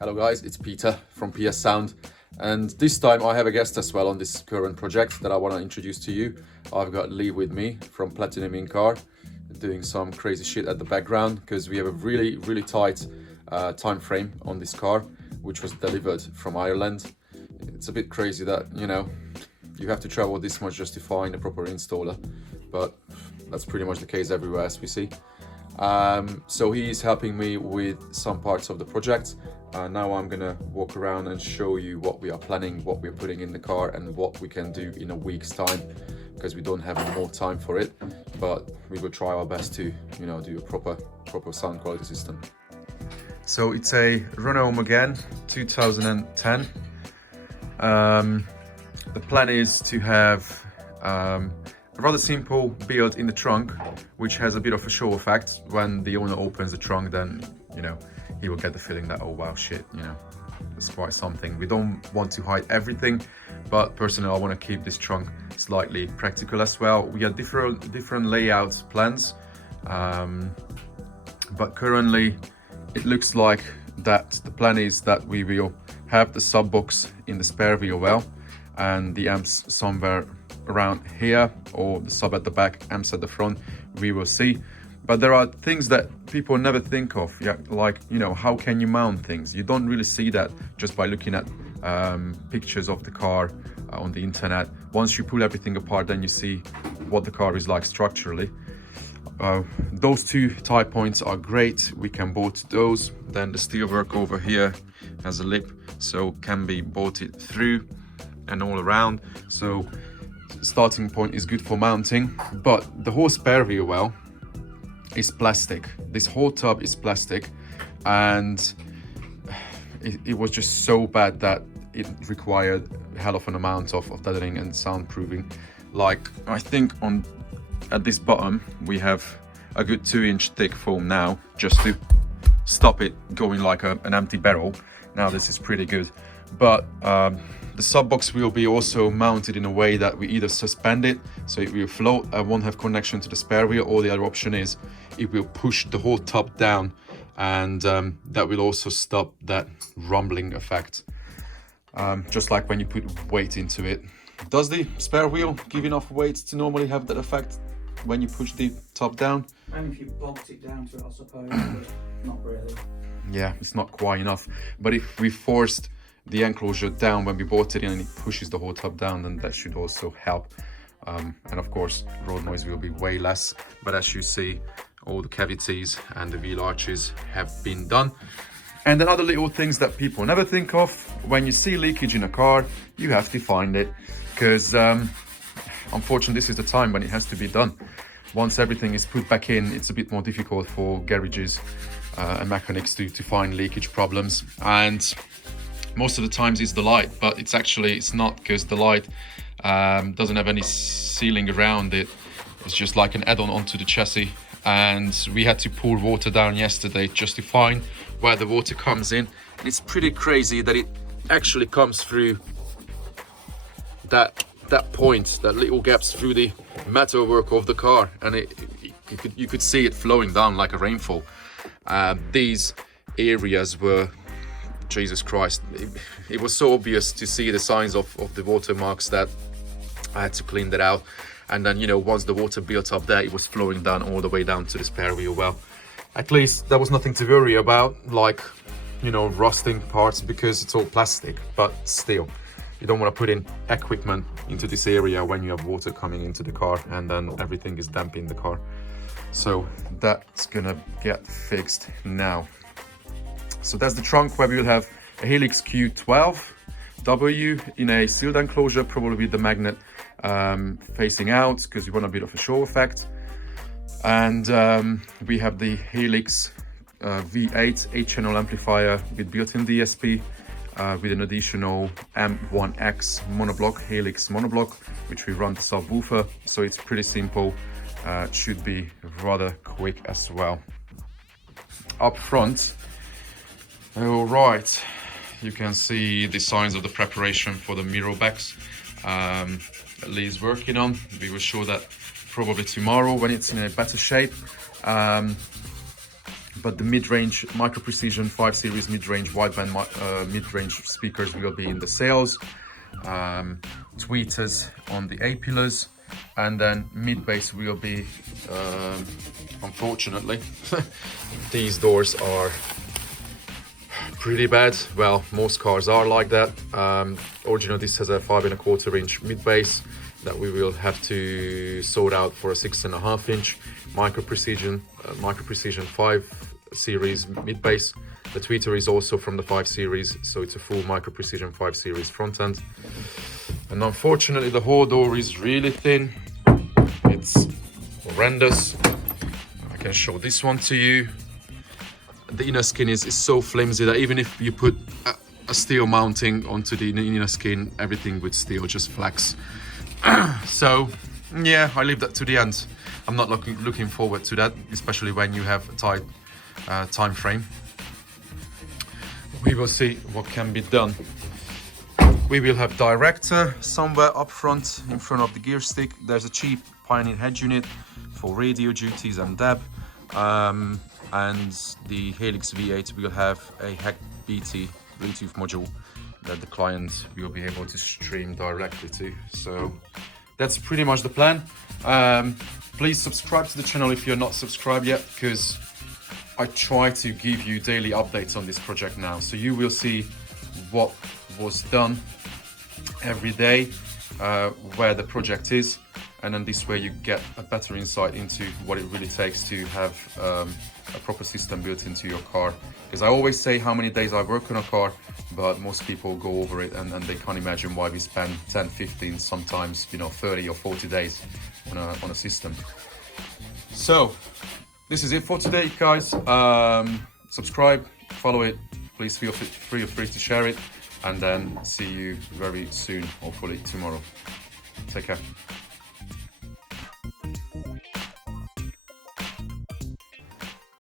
Hello guys, it's Peter from PS Sound, and this time I have a guest as well on this current project that I want to introduce to you. I've got Lee with me from Platinum in Car, doing some crazy shit at the background because we have a really tight time frame on this car, which was delivered from Ireland. It's a bit crazy that, you have to travel this much just to find a proper installer, but that's pretty much the case everywhere as we see. So he's helping me with some parts of the project. Now I'm gonna walk around and show you what we are planning, what we're putting in the car, and what we can do in a week's time, because we don't have more time for it, but we will try our best to do a proper sound quality system. So it's a Renault MEGANE 2010. The plan is to have a rather simple build in the trunk, which has a bit of a show effect. When the owner opens the trunk, then he will get the feeling that, oh wow, shit, it's quite something. We don't want to hide everything, but personally I want to keep this trunk slightly practical as well. We have different layout plans, but currently it looks like that the plan is that we will have the sub box in the spare wheel well, and the amps somewhere around here, or the sub at the back, amps at the front, we will see. But there are things that people never think of, like how can you mount things? You don't really see that just by looking at pictures of the car on the internet. Once you pull everything apart, then you see what the car is like structurally. Those two tie points are great, we can bolt those. Then the steelwork over here has a lip, so can be bolted through and all around. So starting point is good for mounting, but the whole spare wheel well is plastic. This whole tub is plastic, and it was just so bad that it required a hell of an amount of deadening and soundproofing. Like, I think at this bottom we have a good 2-inch thick foam now, just to stop it going like an empty barrel. Now this is pretty good, but the sub box will be also mounted in a way that we either suspend it so it will float and won't have connection to the spare wheel, or the other option is it will push the whole tub down, and that will also stop that rumbling effect, just like when you put weight into it. Does the spare wheel give enough weight to normally have that effect when you push the tub down? And if you bolt it down to it, I suppose, but not really. Yeah, it's not quite enough. But if we forced the enclosure down when we bought it in and it pushes the whole tub down, then that should also help. And of course, road noise will be way less. But as you see, all the cavities and the wheel arches have been done. And then other little things that people never think of: when you see leakage in a car, you have to find it, because unfortunately this is the time when it has to be done. Once everything is put back in, it's a bit more difficult for garages and mechanics to find leakage problems. And most of the times it's the light, but it's not, because the light doesn't have any sealing around it. It's just like an add-on onto the chassis, and we had to pour water down yesterday just to find where the water comes in. And it's pretty crazy that it actually comes through that point, that little gaps through the metalwork of the car, and you could see it flowing down like a rainfall. These areas were, Jesus Christ, it was so obvious to see the signs of the watermarks that I had to clean that out. And then once the water built up there, it was flowing down all the way down to the spare wheel well. At least there was nothing to worry about, like rusting parts, because it's all plastic. But still, you don't want to put in equipment into this area when you have water coming into the car, and then everything is damp in the car. So that's gonna get fixed now. So that's the trunk, where we will have a Helix Q12W in a sealed enclosure, probably with the magnet facing out, because you want a bit of a show effect. And we have the Helix V8 8-channel amplifier with built-in DSP, with an additional M1X monoblock, Helix monoblock, which we run the subwoofer. So it's pretty simple, should be rather quick as well. Up front, all right, you can see the signs of the preparation for the mirror backs that Lee's working on. We will show that probably tomorrow when it's in a better shape. but the mid-range Micro Precision 5 Series mid-range wideband mid-range speakers will be in the sales. Tweeters on the A-pillars, and then mid-bass will be, unfortunately, these doors are pretty bad. Well, most cars are like that. Originally this has a 5.25 inch mid-bass that we will have to sort out for a 6.5 inch Micro Precision 5 Series mid-bass. The tweeter is also from the 5 Series, so it's a full Micro Precision 5 Series front end. And unfortunately the whole door is really thin. It's horrendous. I can show this one to you. The inner skin is so flimsy that even if you put a steel mounting onto the inner skin, everything would still just flex. So yeah, I leave that to the end. I'm not looking forward to that, especially when you have a tight time frame. We will see what can be done. We will have director somewhere up front, in front of the gear stick. There's a cheap Pioneer head unit for radio duties and DAB. And the Helix V8 will have a HEC BT Bluetooth module that the client will be able to stream directly to. So that's pretty much the plan. Please subscribe to the channel if you're not subscribed yet, because I try to give you daily updates on this project now. So you will see what was done every day, where the project is, and then this way you get a better insight into what it really takes to have a proper system built into your car. Because I always say how many days I work on a car, but most people go over it and they can't imagine why we spend 10, 15, sometimes 30 or 40 days on a system. So this is it for today, guys. Subscribe, follow it, please feel free to share it, and then see you very soon, hopefully tomorrow. Take care.